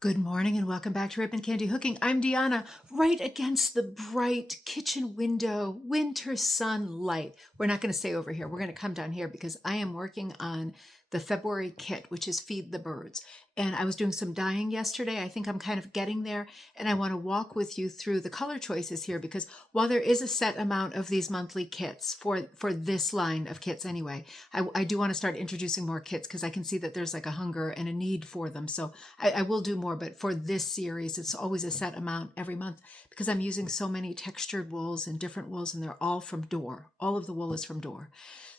Good morning and welcome back to Ribbon Candy Hooking. I'm Deanna, right against the bright kitchen window, winter sunlight. We're not going to stay over here. We're going to come down here because I am working on the February kit, which is Feed the Birds. And I was doing some dyeing yesterday. I think I'm kind of getting there. And I want to walk with you through the color choices here because while there is a set amount of these monthly kits for this line of kits anyway, I do want to start introducing more kits because I can see that there's like a hunger and a need for them. So I will do more, but for this series, it's always a set amount every month because I'm using so many textured wools and different wools, and they're all from Door. All of the wool is from Door.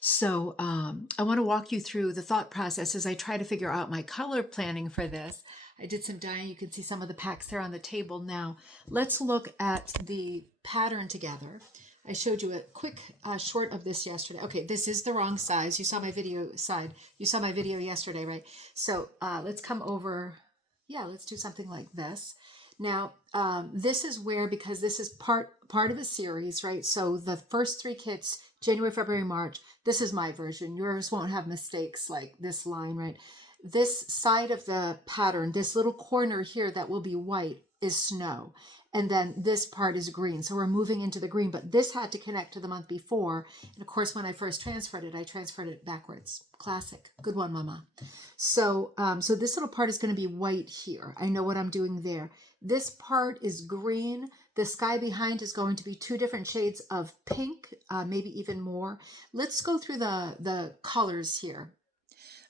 So I want to walk you through the thought process as I try to figure out my color planning for this. I did some dyeing. You can see some of the packs there on the table now. Let's look at the pattern together. I showed you a quick short of this yesterday. Okay, this is the wrong size. You saw my video side. You saw my video yesterday, right? So let's come over. Yeah, let's do something like this. Now, this is where, because this is part of a series, right? So the first three kits, January, February, March, this is my version. Yours won't have mistakes like this line, right? This side of the pattern, this little corner here that will be white is snow. And then this part is green. So we're moving into the green, but this had to connect to the month before. And of course, when I first transferred it, I transferred it backwards. Classic. Good one, Mama. So, so this little part is going to be white here. I know what I'm doing there. This part is green. The sky behind is going to be two different shades of pink, maybe even more. Let's go through the colors here.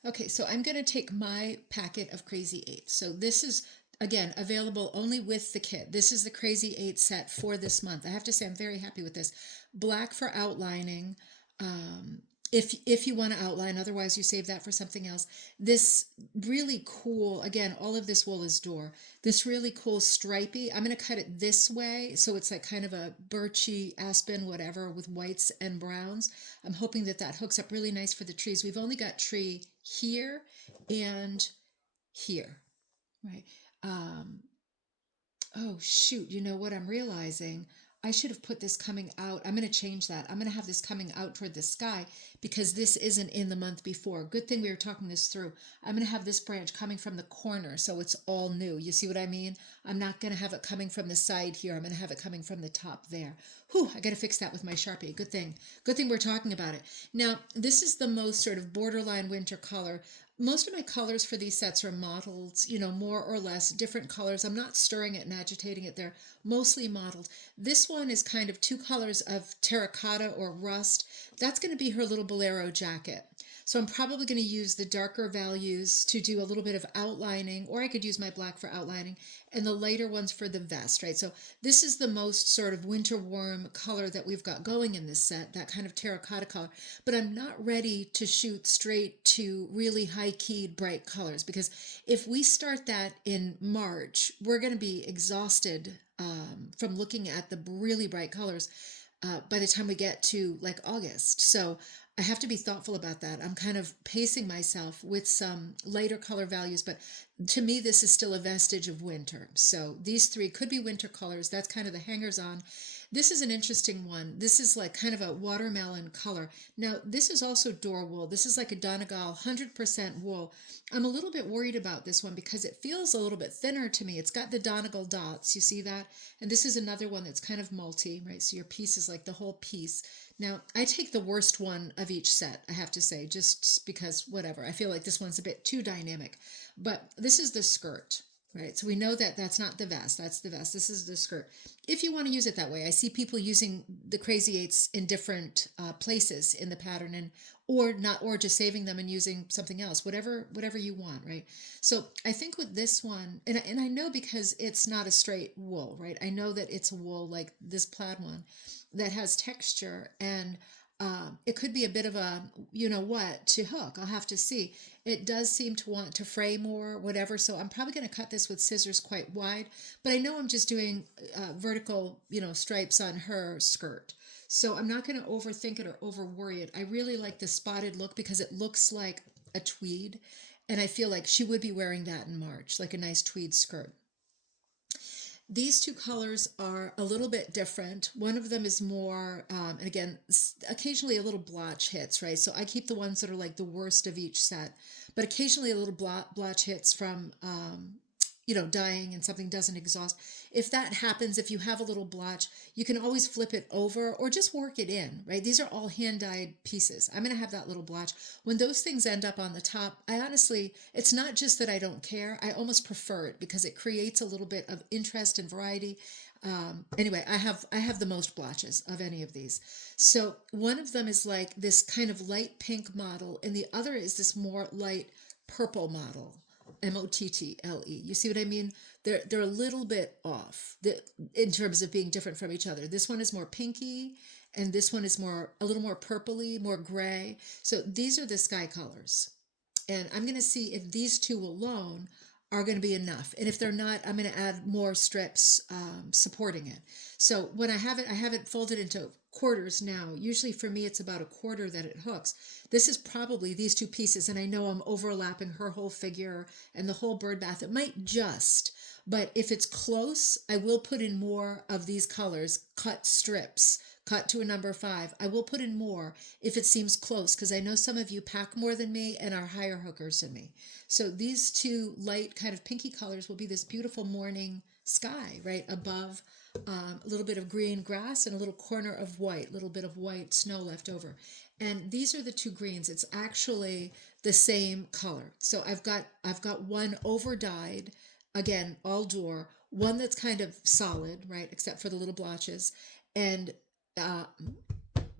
Okay, so I'm going to take my packet of Crazy 8. So this is, again, available only with the kit. This is the Crazy 8 set for this month. I have to say I'm very happy with this. Black for outlining. If you want to outline, otherwise you save that for something else. This really cool, again, all of this wool is Door. This really cool stripy, I'm going to cut it this way. So it's like kind of a birchy, aspen, whatever, with whites and browns. I'm hoping that that hooks up really nice for the trees. We've only got tree here and here, right? Oh, shoot. You know what I'm realizing? I should have put this coming out. I'm going to change that. I'm going to have this coming out toward the sky because this isn't in the month before. Good thing we were talking this through. I'm going to have this branch coming from the corner, so it's all new. You see what I mean? I'm not going to have it coming from the side here. I'm going to have it coming from the top there. Whew, I got to fix that with my Sharpie. Good thing. Good thing we're talking about it. Now, this is the most sort of borderline winter color. Most of my colors for these sets are mottled, you know, more or less different colors. I'm not stirring it and agitating it. They're mostly mottled. This one is kind of two colors of terracotta or rust. That's going to be her little bolero jacket. So I'm probably going to use the darker values to do a little bit of outlining, or I could use my black for outlining, and the lighter ones for the vest, right? So this is the most sort of winter warm color that we've got going in this set, that kind of terracotta color. But I'm not ready to shoot straight to really high keyed bright colors, because if we start that in March, we're going to be exhausted from looking at the really bright colors by the time we get to like August. So I have to be thoughtful about that. I'm kind of pacing myself with some lighter color values, but to me, this is still a vestige of winter. So these three could be winter colors. That's kind of the hangers on. This is an interesting one. This is like kind of a watermelon color. Now, this is also Door wool. This is like a Donegal 100% wool. I'm a little bit worried about this one because it feels a little bit thinner to me. It's got the Donegal dots. You see that? And this is another one that's kind of multi, right? So your piece is like the whole piece. Now, I take the worst one of each set, I have to say, just because whatever. I feel like this one's a bit too dynamic. But this is the skirt, right? So we know that that's not the vest. That's the vest. This is the skirt. If you want to use it that way, I see people using the Crazy Eights in different places in the pattern, and or not, or just saving them and using something else, whatever you want, right? So I think with this one, and I know because it's not a straight wool, right? I know that it's a wool like this plaid one that has texture, and it could be a bit of a, you know what, to hook. I'll have to see. It does seem to want to fray more, whatever. So I'm probably going to cut this with scissors quite wide, but I know I'm just doing vertical, you know, stripes on her skirt. So I'm not going to overthink it or over worry it. I really like the spotted look because it looks like a tweed. And I feel like she would be wearing that in March, like a nice tweed skirt. These two colors are a little bit different. One of them is more, and again, occasionally a little blotch hits, right? So I keep the ones that are like the worst of each set, but occasionally a little blotch hits from dying and something doesn't exhaust. If that happens, if you have a little blotch, you can always flip it over or just work it in, right? These are all hand dyed pieces. I'm going to have that little blotch. When those things end up on the top, I honestly, it's not just that I don't care. I almost prefer it because it creates a little bit of interest and variety. Anyway, I have the most blotches of any of these. So one of them is like this kind of light pink model, and the other is this more light purple model. Mottle. You see what I mean? They're a little bit off in terms of being different from each other. This one is more pinky, and this one is more a little more purpley, more gray. So these are the sky colors, and I'm going to see if these two alone are going to be enough. And if they're not, I'm going to add more strips supporting it. So when I have it folded into quarters now. Usually for me, it's about a quarter that it hooks. This is probably these two pieces, and I know I'm overlapping her whole figure and the whole bird bath. It might just, but if it's close, I will put in more of these colors, cut strips, cut to a number 5. I will put in more if it seems close, because I know some of you pack more than me and are higher hookers than me. So these two light kind of pinky colors will be this beautiful morning sky right above, a little bit of green grass and a little corner of white, little bit of white snow left over. And these are the two greens. It's actually the same color. So I've got one over dyed, again, all door, one that's kind of solid, right, except for the little blotches, and uh,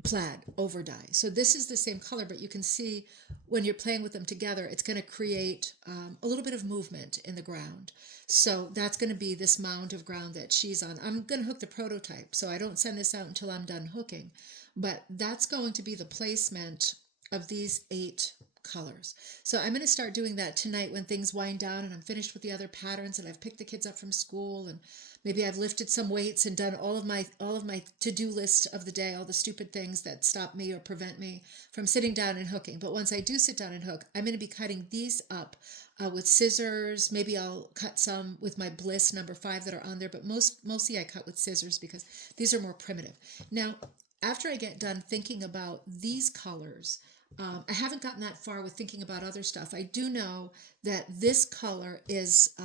plaid over dye. So this is the same color, but you can see when you're playing with them together, it's going to create a little bit of movement in the ground. So that's going to be this mound of ground that she's on. I'm going to hook the prototype, so I don't send this out until I'm done hooking. But that's going to be the placement of these 8 colors. So I'm going to start doing that tonight when things wind down and I'm finished with the other patterns and I've picked the kids up from school, and maybe I've lifted some weights and done all of my to-do list of the day, all the stupid things that stop me or prevent me from sitting down and hooking. But once I do sit down and hook, I'm going to be cutting these up with scissors. Maybe I'll cut some with my Bliss number 5 that are on there, but mostly I cut with scissors because these are more primitive. Now, after I get done thinking about these colors, I haven't gotten that far with thinking about other stuff. I do know that this color is,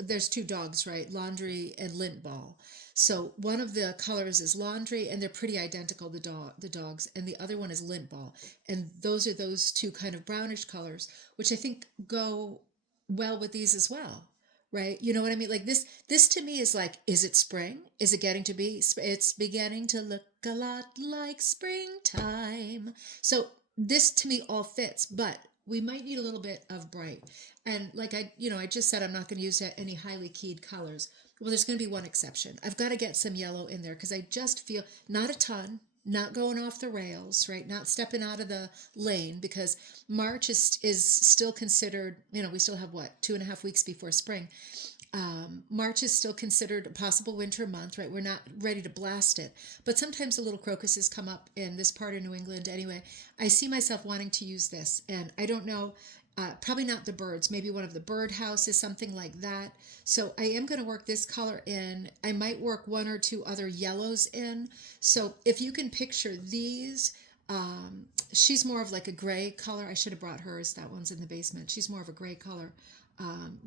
there's 2 dogs, right? Laundry and lint ball. So one of the colors is laundry, and they're pretty identical, the dogs, and the other one is lint ball. And those are those 2 kind of brownish colors, which I think go well with these as well. Right? You know what I mean? Like this to me is like, is it spring? Is it getting to be? It's beginning to look a lot like springtime. So this to me all fits, but we might need a little bit of bright. And like I just said, I'm not going to use any highly keyed colors. Well, there's going to be one exception. I've got to get some yellow in there because I just feel not a ton, not going off the rails, right? Not stepping out of the lane, because March is still considered, we still have what, 2.5 weeks before spring. March is still considered a possible winter month, right? We're not ready to blast it, but sometimes the little crocuses come up in this part of New England anyway. I see myself wanting to use this, and I don't know, probably not the birds, maybe one of the birdhouses, something like that. So I am going to work this color in. I might work 1 or 2 other yellows in. So if you can picture these, she's more of like a gray color. I should have brought hers. That one's in the basement. She's more of a gray color.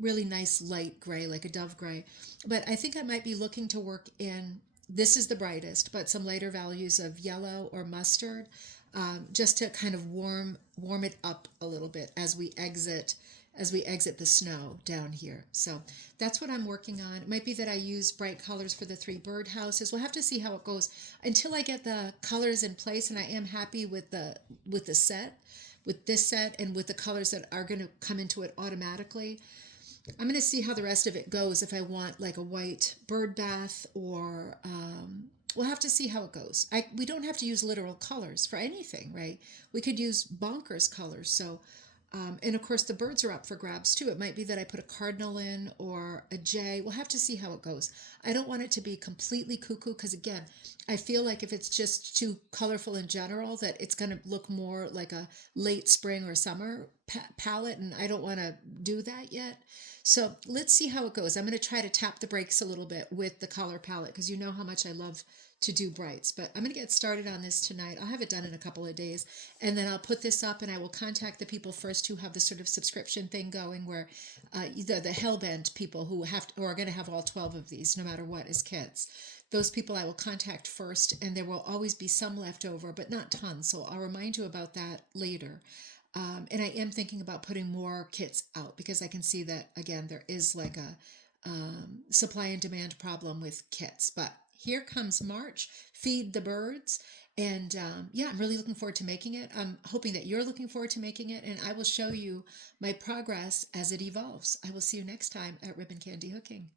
Really nice light gray, like a dove gray. But I think I might be looking to work in, this is the brightest, but some lighter values of yellow or mustard, just to kind of warm it up a little bit as we exit the snow down here. So that's what I'm working on. It might be that I use bright colors for the 3 birdhouses. We'll have to see how it goes until I get the colors in place, and I am happy with the set, with this set, and with the colors that are going to come into it automatically. I'm going to see how the rest of it goes, if I want like a white bird bath, or we'll have to see how it goes. We don't have to use literal colors for anything, right? We could use bonkers colors. So, and of course the birds are up for grabs too. It might be that I put a cardinal in or a jay. We'll have to see how it goes. I don't want it to be completely cuckoo, because again, I feel like if it's just too colorful in general, that it's going to look more like a late spring or summer palette, and I don't want to do that yet. So let's see how it goes. I'm going to try to tap the brakes a little bit with the color palette, because you know how much I love to do brights, but I'm going to get started on this tonight. I'll have it done in a couple of days, and then I'll put this up, and I will contact the people first who have the sort of subscription thing going, where the hellbent people who have to, or are going to have all 12 of these no matter what as kits. Those people I will contact first, and there will always be some left over, but not tons. So I'll remind you about that later. And I am thinking about putting more kits out because I can see that, again, there is like a supply and demand problem with kits. But here comes March, feed the birds. And yeah, I'm really looking forward to making it. I'm hoping that you're looking forward to making it, and I will show you my progress as it evolves. I will see you next time at Ribbon Candy Hooking.